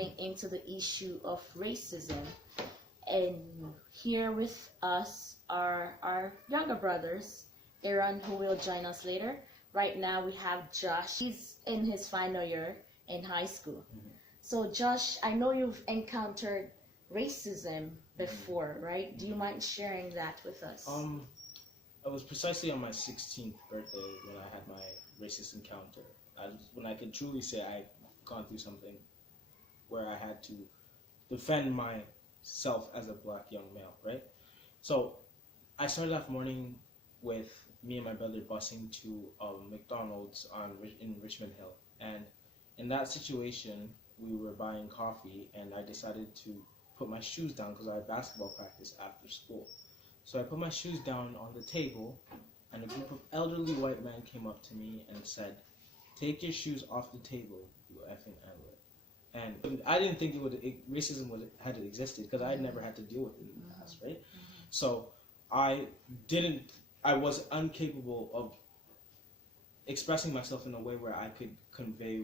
diving into the issue of racism. And here with us are our younger brothers, Aaron, who will join us later. Right now we have Josh. He's in his final year in high school. So Josh, I know you've encountered racism before, right? Do you mind sharing that with us? It was precisely on my 16th birthday when I had my racist encounter. When I could truly say I'd gone through something where I had to defend myself as a black young male, right? So I started off morning with me and my brother busing to McDonald's in Richmond Hill. And in that situation, we were buying coffee, and I decided to put my shoes down because I had basketball practice after school. So I put my shoes down on the table, and a group of elderly white men came up to me and said, "Take your shoes off the table, you effing N-word." And I didn't think racism had existed because I had never had to deal with it in the past, right? So I was incapable of expressing myself in a way where I could convey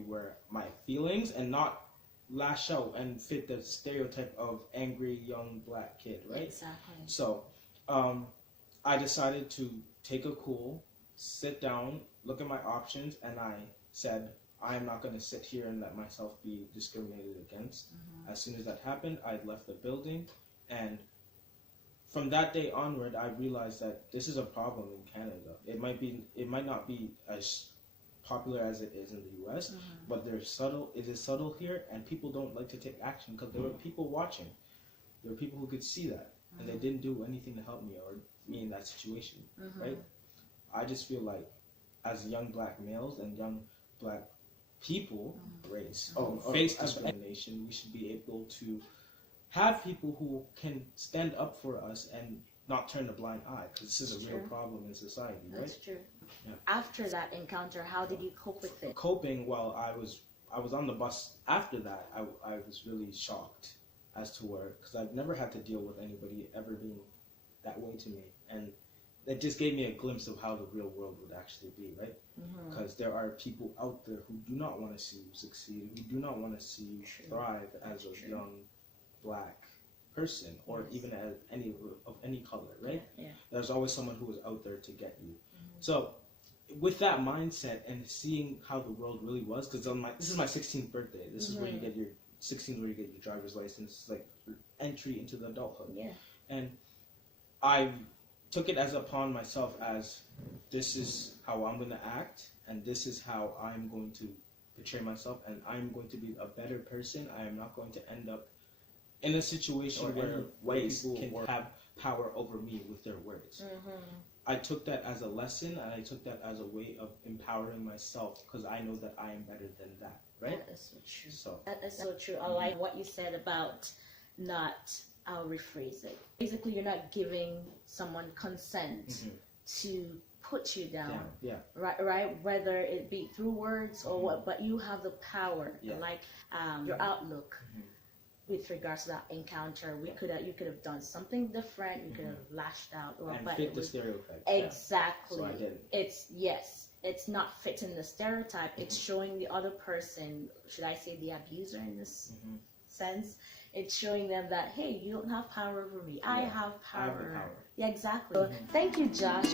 my feelings and not lash out and fit the stereotype of angry young black kid, right? Exactly. So I decided to take a cool, sit down, look at my options, and I said, I'm not going to sit here and let myself be discriminated against. As soon as that happened, I left the building, and from that day onward, I realized that this is a problem in Canada. It might not be as popular as it is in the U.S., but it is subtle here, and people don't like to take action because there were people watching. There were people who could see that, and they didn't do anything to help me or me in that situation, right? I just feel like as young black males and young black people, face discrimination, we should be able to have people who can stand up for us and not turn a blind eye, because this is a real problem in society, right? That's true. Yeah. After that encounter, how did you cope with it? Coping, well, I was on the bus after that. I was really shocked as to because I've never had to deal with anybody ever being that way to me, and it just gave me a glimpse of how the real world would actually be, right? Because there are people out there who do not want to see you succeed, who do not want to see you thrive as a young black person, or even as any color, right? Yeah. There's always someone who is out there to get you. So with that mindset and seeing how the world really was, because this is my 16th birthday. This is where you get your 16th, where you get your driver's license. It's like entry into the adulthood. Yeah. And I took it upon myself as this is how I'm going to act, and this is how I'm going to portray myself, and I'm going to be a better person. I am not going to end up in a situation where white people can have power over me with their words. I took that as a lesson, and I took that as a way of empowering myself, because I know that I am better than that, right? That is so true. That is so true. I like what you said about I'll rephrase it. Basically, you're not giving someone consent to put you down. Yeah. Right? Whether it be through words or what, but you have the power. Like your outlook with regards to that encounter. You could have done something different. You could have lashed out, fit the stereotype. Exactly. So I didn't. It's not fitting the stereotype. It's showing the other person, should I say the abuser in this sense, it's showing them that, hey, you don't have power over me. I have power. Yeah, exactly. So, thank you, Josh.